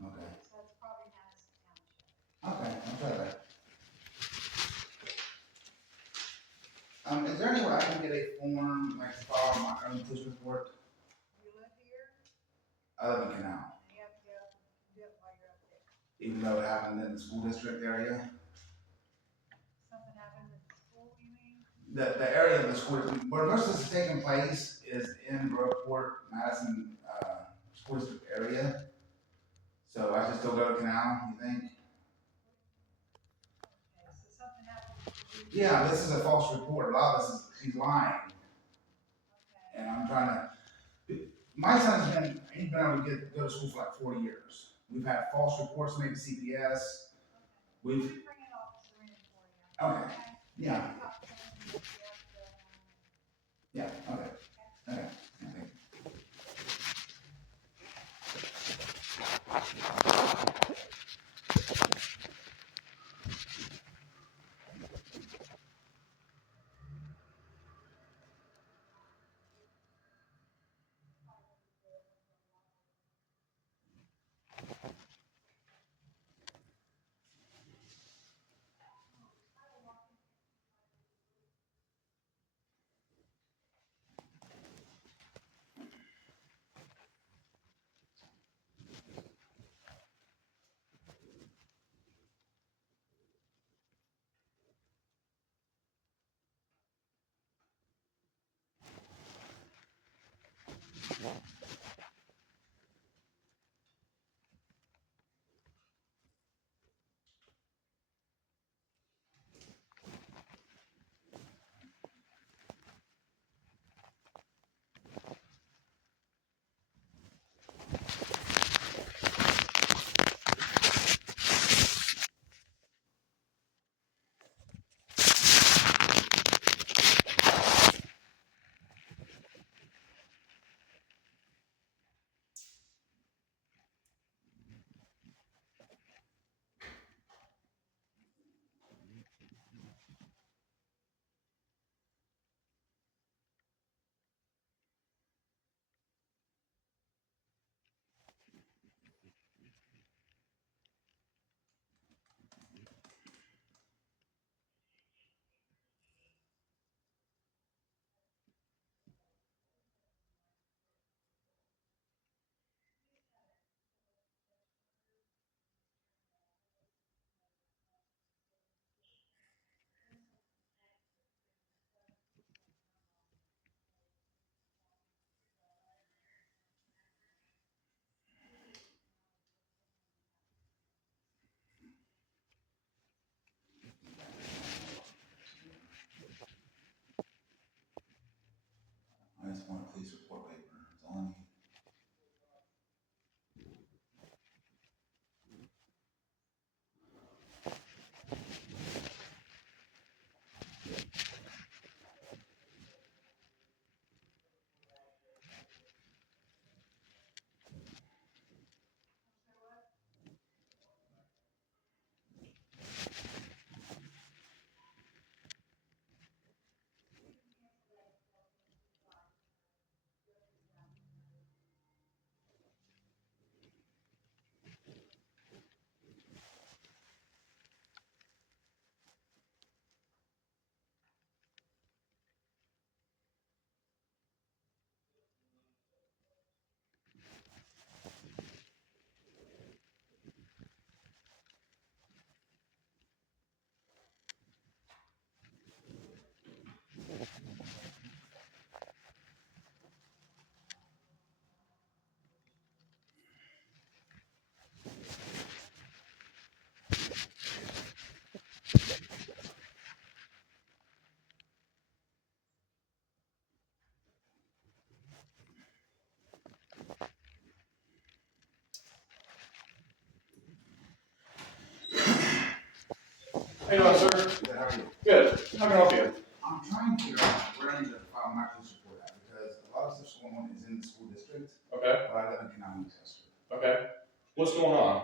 Okay. So it's probably Madison Township. Okay, I'll try that. Is there any way I can get a form, like, to file my own police report? You live here, I live in Canal, and you have to go do it while you're up there. even though it happened in the school district area. Something happened at the school, you mean? The area of the school, where most of this is taking place is in Groveport, Madison, school district area. So I should still go to Canal, you think? Okay, so something happened to you. Yeah, this is a false report. A lot of this is, he's lying. Okay. And I'm trying to, my son's he's been able to go to school for like 4 years. We've had false reports made to CPS. Okay. We've, Let me bring an officer in for you. okay, yeah, yeah, okay, okay, okay. I just want a police report paper, that's all I need. How you doing, sir? Good, how are you? Good. How can I help you? I'm trying to figure out where I need to file my police report at, because a lot of stuff's going on is in the school district, Okay. but I live in Canal, Manchester. Okay. What's going on?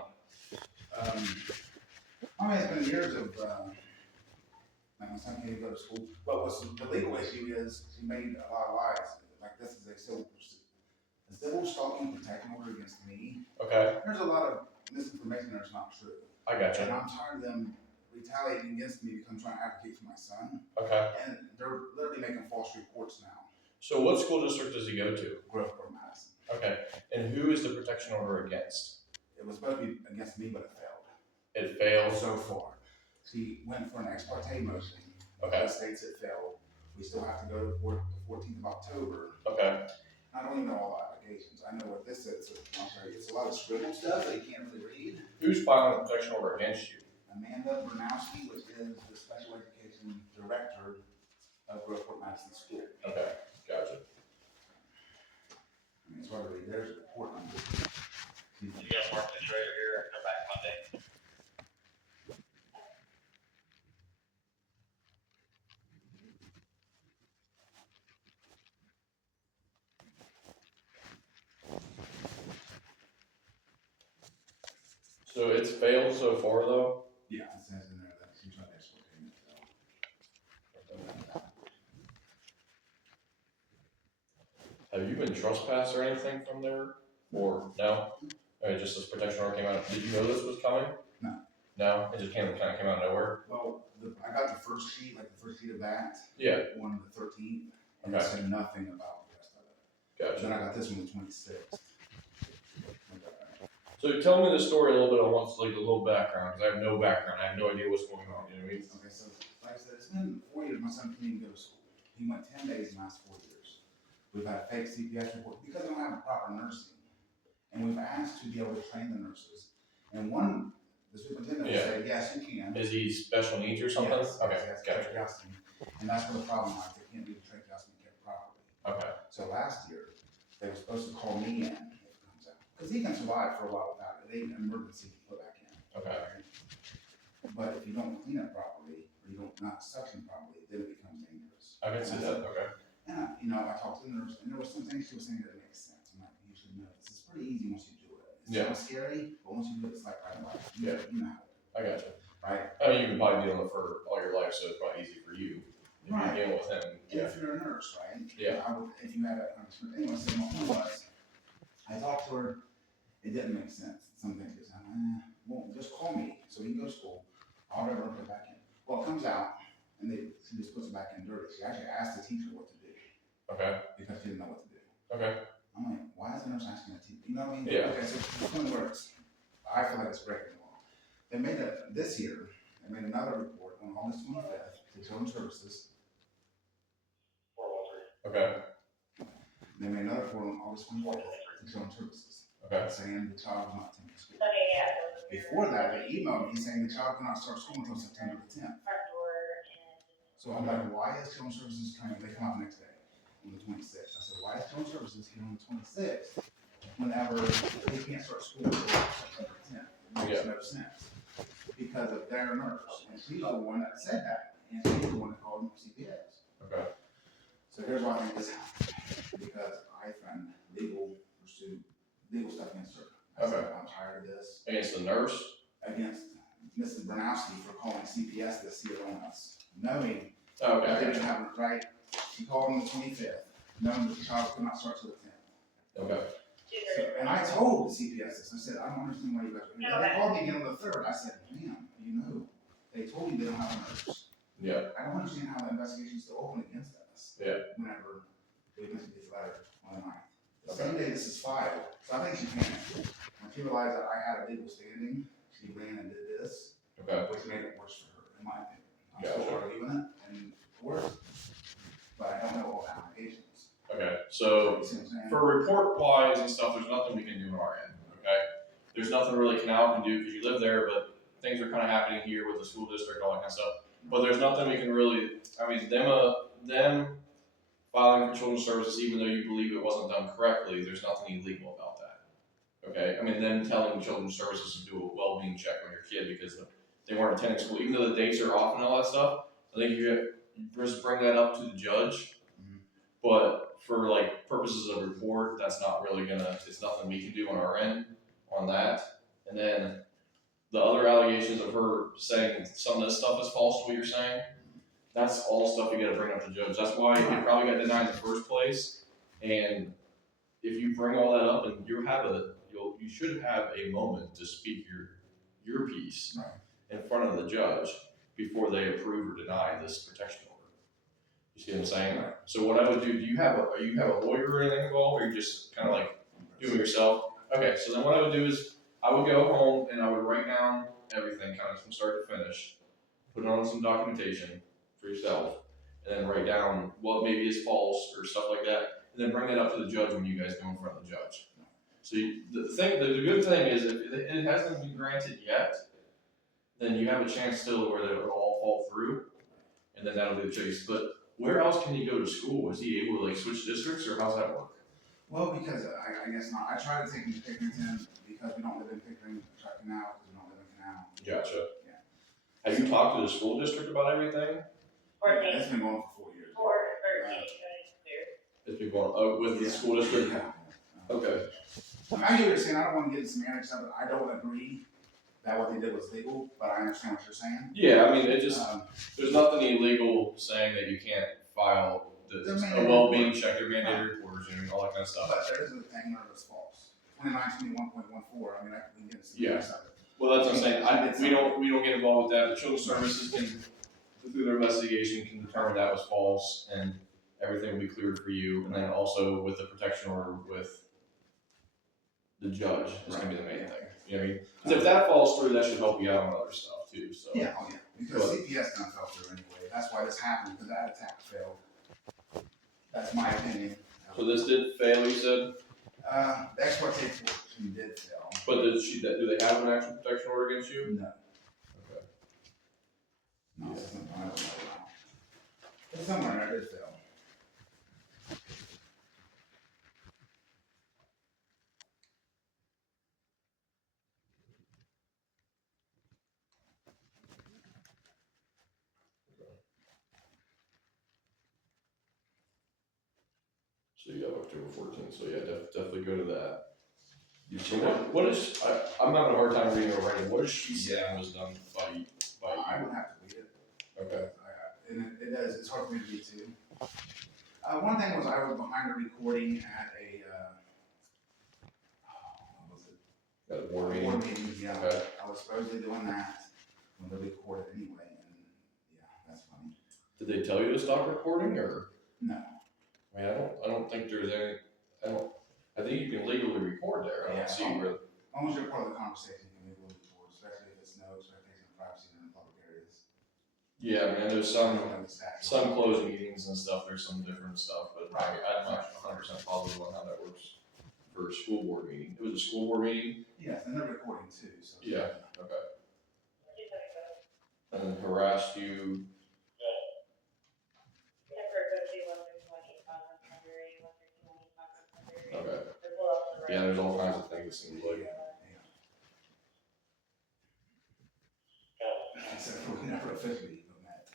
I mean, it's been years of, like my son can't go to school, but what's the legal issue is he made a lot of lies, like this is a civil stalking protection order against me. Okay. There's a lot of misinformation there is not true. I got And you. I'm tired of them retaliating against me because I'm trying to advocate for my son. Okay. And they're literally making false reports now. So what school district does he go to? Groveport, Madison. Okay. And who is the protection order against? It was supposed to be against me, but it failed. It failed. So far. She went for an ex parte motion. Okay. The states it failed. We still have to go to court the 14th of October. Okay. I don't even know all the allegations. I know what this is. It's a lot of scribble stuff that you can't really read. Who's filing a protection order against you? Amanda Bernowski, which is the special education director of Groveport Madison School. Okay. Gotcha. I mean, it's hard to read. There's a report number. You gotta mark the trailer here and come back Monday. So it's failed so far though? Yeah, it says in there that she tried to export payment. Have you been trespassed or anything from there? Or no? Okay, just this protection order came out. Did you know this was coming? No. No? It just kind of came out of nowhere? Well, I got the first sheet, like the first sheet of that, Yeah. on the 13th, and Okay. it said nothing about the rest of it. Gotcha. Then I got this one the 26th. So tell me the story a little bit on what's like a little background, because I have no background. I have no idea what's going on. You know what I mean? Okay, so like I said, it's been 4 years. My son couldn't even go to school. He went 10 days in the last 4 years. We've had a fake CPS report because we don't have proper nursing. And we've asked to be able to train the nurses. And the superintendent Yeah. said, yes, you can. Is he special needs or something? Yes, Okay, yes, gotcha. tracheostomy. And that's where the problem lies. They can't do the tracheostomy care properly. Okay. So last year, they were supposed to call me in if it comes out. Because he can survive for a while without it. They need an emergency to put back in. Okay. But if you don't clean it properly, or you don't not suction properly, then it becomes dangerous. I can see that. Okay. And I talked to the nurse, and there were some things she was saying that make sense. I'm like, you should know this. It's pretty easy once you do it. It Yeah. sounds scary, but once you do it, it's like right away. Yeah. You know how I gotcha. right? I mean, you've been probably dealing with it for all your life, so it's probably easy for you. If Right. you're dealing with him. And Yeah. if you're a nurse, right? Yeah. I would, if you had that kind of experience. Anyway, so my point was, I talked to her, it didn't make sense. Some things she was like, well, just call me so we can go to school. I'll never put it back in. Well, it comes out, and she just puts it back in dirty. She actually asked the teacher what to do Okay. because she didn't know what to do. Okay. I'm like, why is the nurse asking the teacher? You know what I mean? Yeah. Okay, so the point works. I feel like it's breaking the law. They made this year, they made another report on August 25th to Children's Services. 413. Okay. They made another report on August 25th to Children's Services. Okay. Saying the child was not attending school. Okay, yeah. Before that, they emailed me saying the child cannot start school until September the 10th. Front door and. So I'm like, why is Children's Services coming? They come out the next day, on the 26th. I said, why is Children's Services here on the 26th whenever they can't start school until September 10th? It makes no sense. Because of their nurse, and she's the one that said that, and she's the one that called them CPS. Okay. So here's why I think this happened. Because I found legal stuff against her. I said, I'm tired of this. Against the nurse? Against Mrs. Bernowski for calling CPS this year on us, knowing Okay. that didn't happen, right? She called on the 25th, knowing that the child could not start till the 10th. Okay. So, and I told the CPS this. I said, I don't understand why you guys. They called me again on the 3rd. I said, ma'am, you know, they told you they don't have a nurse. Yeah. I don't understand how the investigation is still open against us. Yeah. Whenever we missed this letter on the 9th. The Okay. same day this is filed, so I think she panicked. When she realized that I had a legal standing, she ran and did this, Okay. which made it worse for her, in my opinion. I'm Gotcha. still arguing it, and worse. But I don't know all the allegations. Okay. So You see what I'm saying? for report wise and stuff, there's nothing we can do on our end. Okay. There's nothing really Canal can do because you live there, but things are kind of happening here with the school district, all that kind of stuff. But there's nothing we can really. I mean, them filing for children's services, even though you believe it wasn't done correctly, there's nothing illegal about that. Okay. I mean, them telling children's services to do a well-being check on your kid because they weren't attending school, even though the dates are off and all that stuff. I think you just bring that up to the judge. Mhm. But for like purposes of report, that's not really it's nothing we can do on our end on that. And then the other allegations of her saying some of this stuff is false to what you're saying, that's all stuff you gotta bring up to the judge. That's why it probably got denied in the first place. And if you bring all that up and you should have a moment to speak your piece Right. in front of the judge before they approve or deny this protection order. You see what I'm saying? Right. So what I would do you have a lawyer or anything involved, or you just kind of like do it yourself? Okay, so then what I would do is I would go home and I would write down everything kind of from start to finish, put it on some documentation for yourself, and then write down what maybe is false or stuff like that, and then bring that up to the judge when you guys go in front of the judge. So the good thing is if it hasn't been granted yet, then you have a chance still where it'll all fall through, and then that'll be the chase. But where else can he go to school? Is he able to like switch districts, or how's that work? Well, because I guess not. I try to take him to Pickerington because we don't live in Pickering, try Canal, because we don't live in Canal. Gotcha. Yeah. Have you talked to the school district about everything? Yeah, it's been going for 4 years. It's been going with the school district? Yeah. Okay. I hear what you're saying. I don't want to get into semantic stuff, but I don't agree that what they did was legal, but I understand what you're saying. Yeah, I mean, there's nothing illegal saying that you can't file a well-being check, your mandated reporters, and all that kind of stuff. But there is a thing where it was false. 2921.14, I mean, I can get into Yeah. stuff. Well, that's what I'm saying. We don't get involved with that. The children's services can, through their investigation, can determine that was false, and everything will be cleared for you. And then also with the protection order with the judge is going to be the main thing. You know what I mean? Because if that falls through, that should help you out on other stuff too. So Yeah, because CPS done fell through anyway. That's why this happened, because that attack failed. That's my opinion. So this did fail, you said? The exploitation portion did fail. But do they have an actual protection order against you? No. Okay. No, it's something I don't know about. It's somewhere it did fail. So you have October 14th. So yeah, definitely go to that. So sure? what is I'm having a hard time reading it already. What is she saying was done by you? I would have to read it. Okay. And it does, it's hard for me to read too. One thing was I was behind a recording at a, what was it? At a board meeting? Board meeting, yeah. Okay. I was supposedly doing that when they recorded anyway, and yeah, that's funny. Did they tell you to stop recording or? No. I mean, I don't think there's any. I think you can legally record there. I don't see where. As long as you're part of the conversation, you can legally record, especially if it's no expectation of privacy in public areas. Yeah, I mean, I know I don't know the statute. some closed meetings and stuff. There's some different stuff, but I'm not 100% positive on how that works for a school board meeting. It was a school board meeting. Yes, and they're recording too, so. Yeah. Okay. And then harassed you. Okay. Yeah, there's all kinds of things it seems like. Except for we never officially met.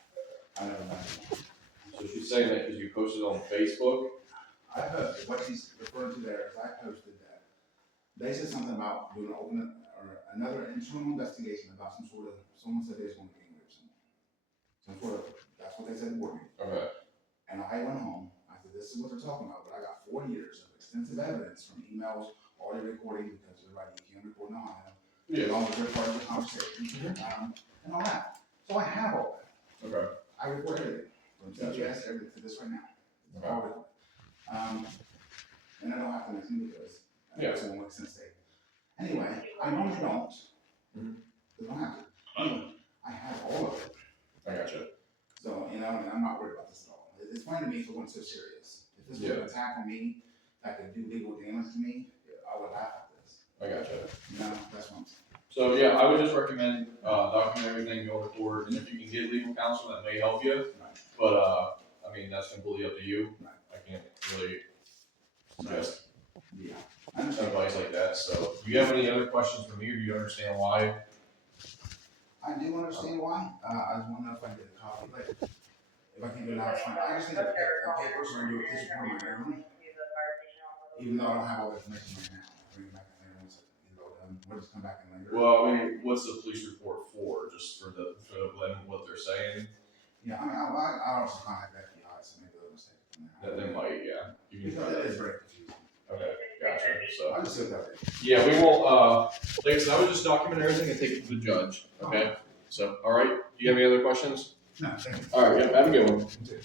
I never met him. So she's saying that because you posted on Facebook. I posted, what she's referring to there is I posted that. They said something about doing another internal investigation about someone said they was going to gang rape someone. That's what they said in the board meeting. Okay. And I went home, I said, this is what they're talking about, but I got 4 years of extensive evidence from emails, audio recording, because you're right, you can't record in Ohio. Yeah. As long as you're part of the conversation, and all that. So I have all that. Okay. I record everything, from CPS, everything to this right now. It's all recorded. And I don't have to mention because it doesn't make sense to say. Anyway, I normally don't. Because I don't have to. Anyway, I have all of it. I gotcha. So, and I'm not worried about this at all. It's funny to me if it wasn't so serious. If this was an attack on me that could do legal damage to me, I would laugh at this. I gotcha. That's what I'm saying. So yeah, I would just recommend document everything going forward, and if you can get legal counsel, that may help you. Right. But I mean, that's completely up to you. Right. I can't really suggest Yeah. I understand. advice like that. So, do you have any other questions for me, or do you understand why? I do understand why. I just want to know if I can get a copy, but if I can't do it now, it's fine. I just need a paper so I can do a case report on my own. Even though I don't have all the information right now. Bring it back in there once it's all done. We'll just come back in later. Well, I mean, what's the police report for? Just for what they're saying? Yeah, I mean, I also contact the FBI, so maybe they'll just take it from there. That they might, yeah. You can try Because it that. is very confusing. Okay. Gotcha. So I just said that. yeah, we won't. Like I said, I would just document everything and take it to the judge. Okay. So all right. Do you have any other questions? No, thank you. All right. Yeah. Have a good one. You too.